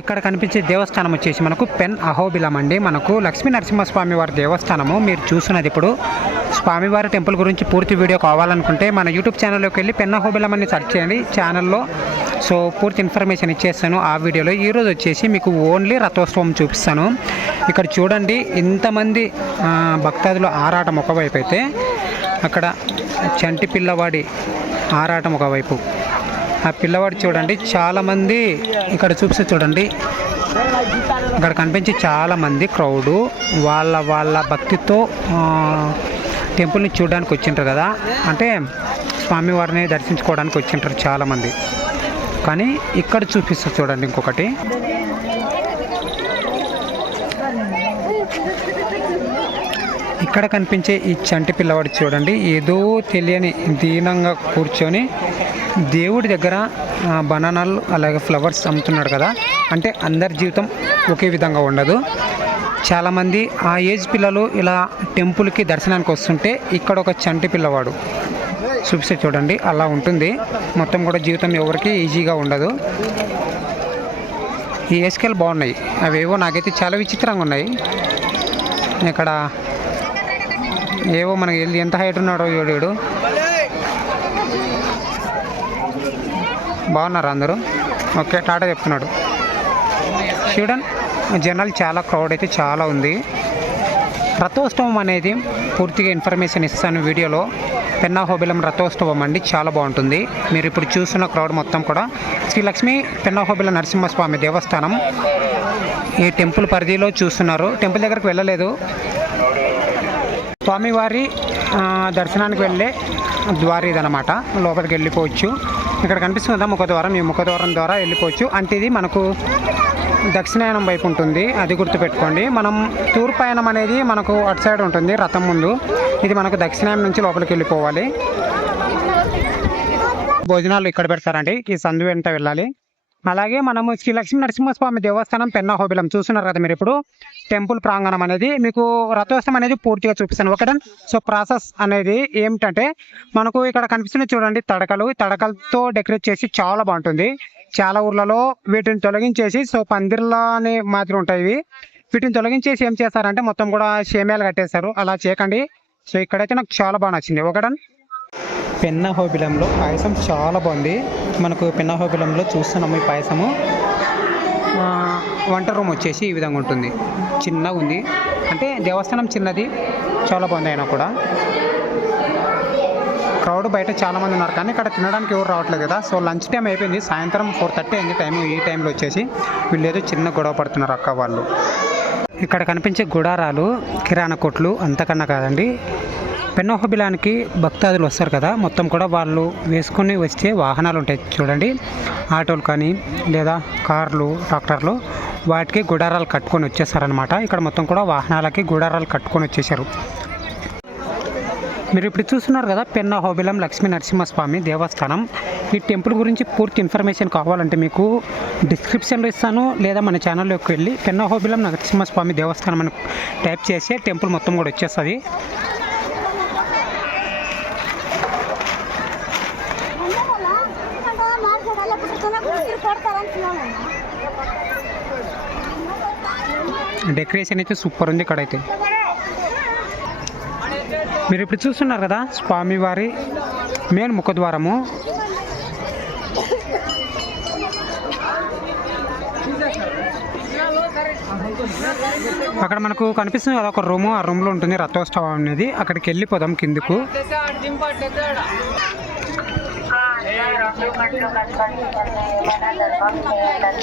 ఇక్కడ కనిపించే దేవస్థానం వచ్చేసి మనకు పెన్ అహోబిలం అండి. మనకు లక్ష్మీ నరసింహస్వామి వారి దేవస్థానము. మీరు చూస్తున్నది ఇప్పుడు స్వామివారి టెంపుల్ గురించి పూర్తి వీడియో కావాలనుకుంటే మన యూట్యూబ్ ఛానల్లోకి వెళ్ళి పెన్ అహోబిలం అని సెర్చ్ చేయండి. ఛానల్లో పూర్తి ఇన్ఫర్మేషన్ ఇచ్చేస్తాను ఆ వీడియోలో. ఈరోజు వచ్చేసి మీకు ఓన్లీ రథోత్సవం చూపిస్తాను. ఇక్కడ చూడండి ఇంతమంది భక్తాదులు ఆరాటం ఒకవైపు అయితే, అక్కడ చంటి పిల్లవాడి ఆరాటం ఒకవైపు. ఆ పిల్లవాడు చూడండి చాలామంది ఇక్కడ చూపిస్తే చూడండి, ఇక్కడ కనిపించి చాలామంది క్రౌడు వాళ్ళ భక్తితో టెంపుల్ని చూడడానికి వచ్చింటారు కదా, అంటే స్వామివారిని దర్శించుకోవడానికి వచ్చింటారు చాలామంది. కానీ ఇక్కడ చూపిస్తే చూడండి ఇంకొకటి, ఇక్కడ కనిపించే ఈ చంటి పిల్లవాడు చూడండి ఏదో తెలియని దీనంగా కూర్చొని దేవుడి దగ్గర బనానాలు అలాగే ఫ్లవర్స్ అమ్ముతున్నాడు కదా. అంటే అందరి జీవితం ఒకే విధంగా ఉండదు. చాలామంది ఆ ఏజ్ పిల్లలు ఇలా టెంపుల్కి దర్శనానికి వస్తుంటే ఇక్కడ ఒక చంటి పిల్లవాడు చూపిస్తే చూడండి అలా ఉంటుంది. మొత్తం కూడా జీవితం ఎవరికి ఈజీగా ఉండదు. ఈ ఏస్కేలు బాగున్నాయి, అవేవో నాకైతే చాలా విచిత్రంగా ఉన్నాయి. ఇక్కడ ఏవో మనకి ఎంత హైట్ ఉన్నాడో ఏడు. బాగున్నారు అందరూ. ఓకే, టాటా చెప్తున్నాడు. చూడండి జనాలు చాలా క్రౌడ్ అయితే చాలా ఉంది. రథోత్సవం అనేది పూర్తిగా ఇన్ఫర్మేషన్ ఇస్తాను వీడియోలో. పెన్ అహోబిలం రథోత్సవం అండి, చాలా బాగుంటుంది. మీరు ఇప్పుడు చూస్తున్న క్రౌడ్ మొత్తం కూడా శ్రీ లక్ష్మీ పెన్ అహోబిలం నరసింహస్వామి దేవస్థానం ఈ టెంపుల్ పరిధిలో చూస్తున్నారు. టెంపుల్ దగ్గరకు వెళ్ళలేదు, స్వామివారి దర్శనానికి వెళ్ళే ద్వారం ఇదనమాట. లోపలికి వెళ్ళిపోవచ్చు. ఇక్కడ కనిపిస్తుంది కదా ముఖద్వారం, ఈ ముఖద్వారం ద్వారా వెళ్ళిపోవచ్చు. అంటే ఇది మనకు దక్షిణాయనం వైపు ఉంటుంది, అది గుర్తుపెట్టుకోండి. మనం తూర్పాయనం అనేది మనకు అటు సైడ్ ఉంటుంది రథం ముందు, ఇది మనకు దక్షిణాయనం నుంచి లోపలికి వెళ్ళిపోవాలి. భోజనాలు ఇక్కడ పెడతారండి, ఈ సందు వెంట వెళ్ళాలి. అలాగే మనము శ్రీ లక్ష్మీ నరసింహస్వామి దేవస్థానం పెన్ అహోబిలం చూస్తున్నారు కదా మీరు. ఇప్పుడు టెంపుల్ ప్రాంగణం అనేది మీకు రథోత్సవం అనేది పూర్తిగా చూపిస్తాను ఒకటే. సో ప్రాసెస్ అనేది ఏమిటంటే మనకు ఇక్కడ కనిపిస్తున్నాయి చూడండి తడకలతో డెకరేట్ చేసి చాలా బాగుంటుంది. చాలా ఊర్లలో వీటిని తొలగించేసి పందిర్లని మాత్రం ఉంటాయి. వీటిని తొలగించేసి ఏం చేస్తారంటే మొత్తం కూడా షేమియాలు కట్టేస్తారు. అలా చేయకండి. సో ఇక్కడైతే నాకు చాలా బాగా నచ్చింది. ఒకటే పెన్ అహోబిలంలో పాయసం చాలా బాగుంది. మనకు పెన్ అహోబిలంలో చూస్తున్నాము ఈ పాయసము. వంట రూమ్ వచ్చేసి ఈ విధంగా ఉంటుంది, చిన్నగా ఉంది. అంటే దేవస్థానం చిన్నది, చాలా బాగుంది. అయినా కూడా క్రౌడ్ బయట చాలామంది ఉన్నారు, కానీ ఇక్కడ తినడానికి ఎవరు రావట్లేదు కదా. సో లంచ్ టైం అయిపోయింది, సాయంత్రం 4:30 అయింది టైం. ఈ టైంలో వచ్చేసి వీళ్ళు ఏదో చిన్న గొడవ పడుతున్నారు అక్క వాళ్ళు. ఇక్కడ కనిపించే గుడారాలు కిరాణా కొట్లు అంతకన్నా కాదండి. పెన్ అహోబిలానికి భక్తాదులు వస్తారు కదా, మొత్తం కూడా వాళ్ళు వేసుకొని వచ్చే వాహనాలు ఉంటాయి చూడండి, ఆటోలు కానీ లేదా కార్లు ట్రాక్టర్లు, వాటికి గుడారాలు కట్టుకొని వచ్చేసారనమాట. ఇక్కడ మొత్తం కూడా వాహనాలకి గుడారాలు కట్టుకొని వచ్చేసారు. మీరు ఇప్పుడు చూస్తున్నారు కదా పెన్ అహోబిలం లక్ష్మీ నరసింహస్వామి దేవస్థానం. ఈ టెంపుల్ గురించి పూర్తి ఇన్ఫర్మేషన్ కావాలంటే మీకు డిస్క్రిప్షన్లో ఇస్తాను, లేదా మన ఛానల్లోకి వెళ్ళి పెన్ అహోబిలం నరసింహస్వామి దేవస్థానం అని టైప్ చేస్తే టెంపుల్ మొత్తం కూడా వచ్చేస్తుంది. డెకరేషన్ అయితే సూపర్ ఉంది ఇక్కడైతే. మీరు ఇప్పుడు చూస్తున్నారు కదా స్వామివారి మెయిన్ ముఖద్వారము. అక్కడ మనకు కనిపిస్తుంది కదా ఒక రూము, ఆ రూమ్లో ఉంటుంది రథోత్సవం అనేది. అక్కడికి వెళ్ళిపోదాం కిందకు.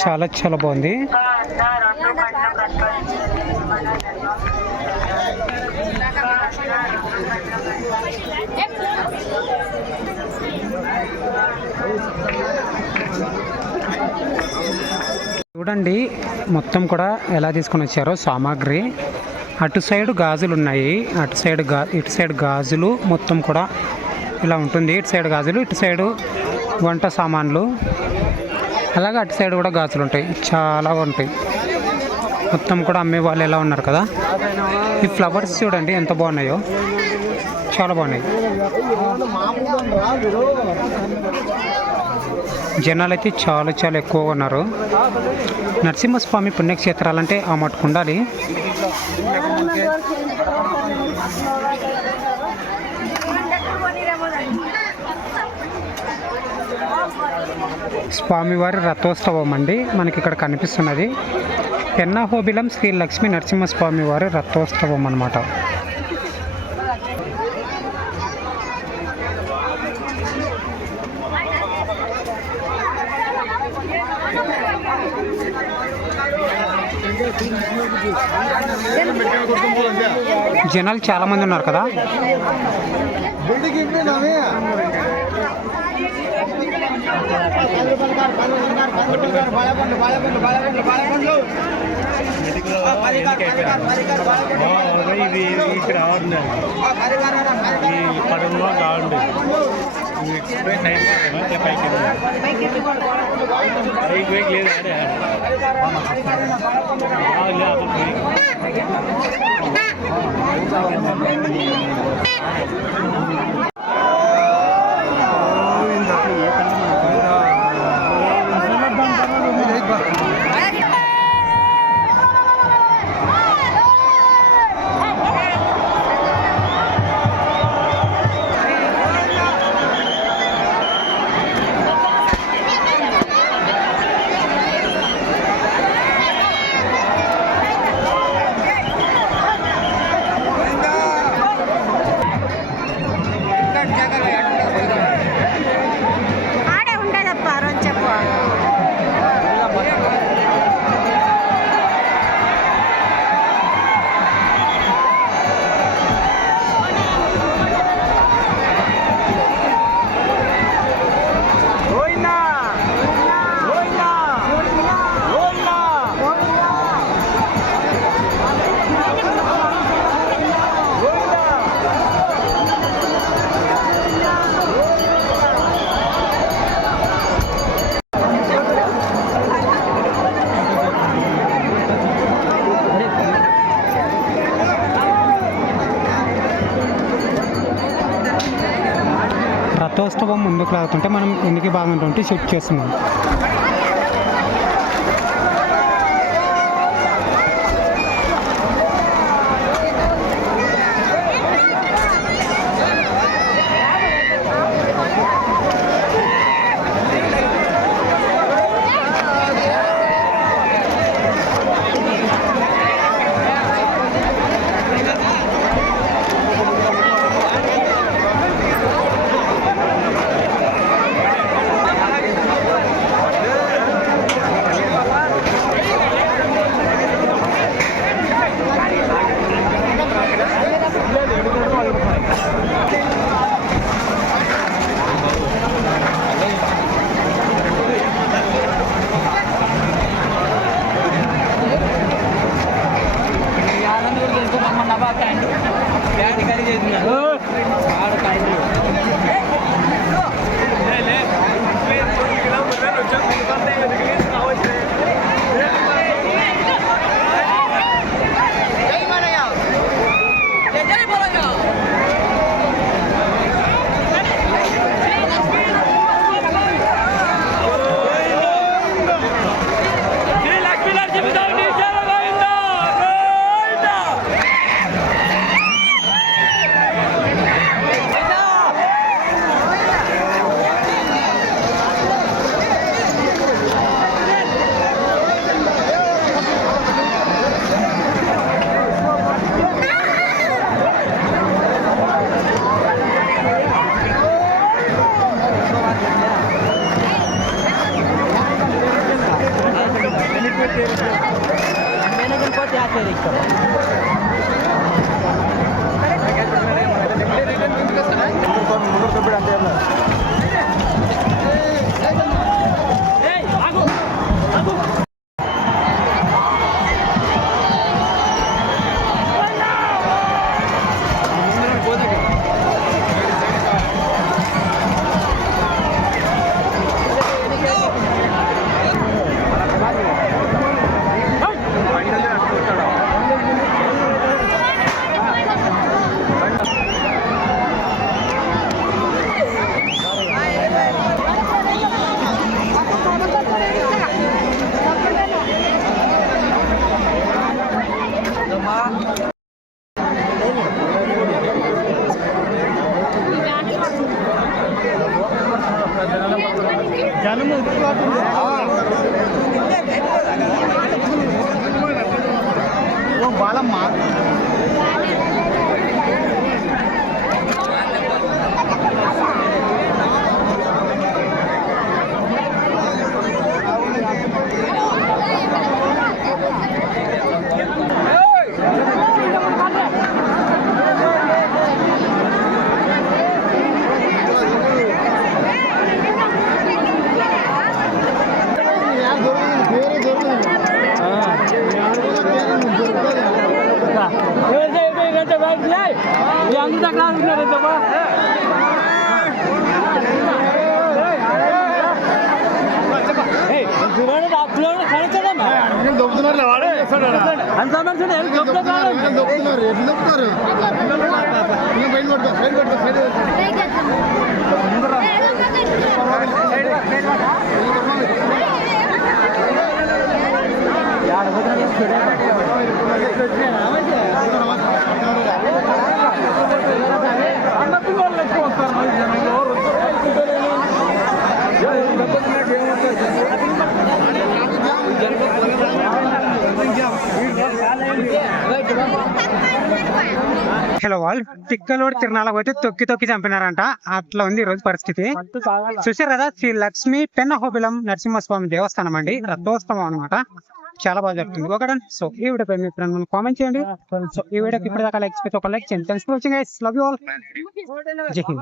చాలా చాలా బాగుంది. చూడండి మొత్తం కూడా ఎలా తీసుకొని వచ్చారో సామాగ్రి. అటు సైడ్ గాజులు ఉన్నాయి, ఇటు సైడ్ గాజులు మొత్తం కూడా ఇలా ఉంటుంది. ఇటు సైడ్ గాజులు, ఇటు సైడు వంట సామాన్లు, అలాగే అటు సైడ్ కూడా గాజులు ఉంటాయి, చాలా ఉంటాయి. మొత్తం కూడా అమ్మే వాళ్ళు ఎలా ఉన్నారు కదా. ఈ ఫ్లవర్స్ చూడండి ఎంత బాగున్నాయో, చాలా బాగున్నాయి. జనాలు అయితే చాలా చాలా ఎక్కువగా ఉన్నారు. నరసింహస్వామి పుణ్యక్షేత్రాలంటే ఆ మటుకు ఉండాలి. స్వామివారి రథోత్సవం అండి మనకి ఇక్కడ కనిపిస్తున్నది. పెన్నాహోబిలం శ్రీ లక్ష్మీ నరసింహస్వామి వారి రథోత్సవం అన్నమాట. జనాలు చాలా మంది ఉన్నారు కదా. రథోత్సవం ముందుకు లాగుతుంటే మనం ఎందుకు బాగుంటుంటే షూట్ చేస్తున్నాం. హలో వాళ్ళు తిక్కలోడు తిరణాల పోతే తొక్కి తొక్కి చంపినారంట. అట్లా ఉంది ఈ రోజు పరిస్థితి. చూసారు కదా, శ్రీ లక్ష్మి పెన్ అహోబిలం నరసింహస్వామి దేవస్థానం అండి, రథోత్సవం అనమాట. చాలా బాగా జరుగుతుంది. ఓకే, సో ఈ వీడియో పై మీ ఫ్రెండ్ కామెంట్ చేయండి. సో ఈ వీడియోకి ఇప్పటిదాకా లైక్ చేసి ఒక లైక్ చేయండి. Thanks for watching guys, love you all, జై హింద్.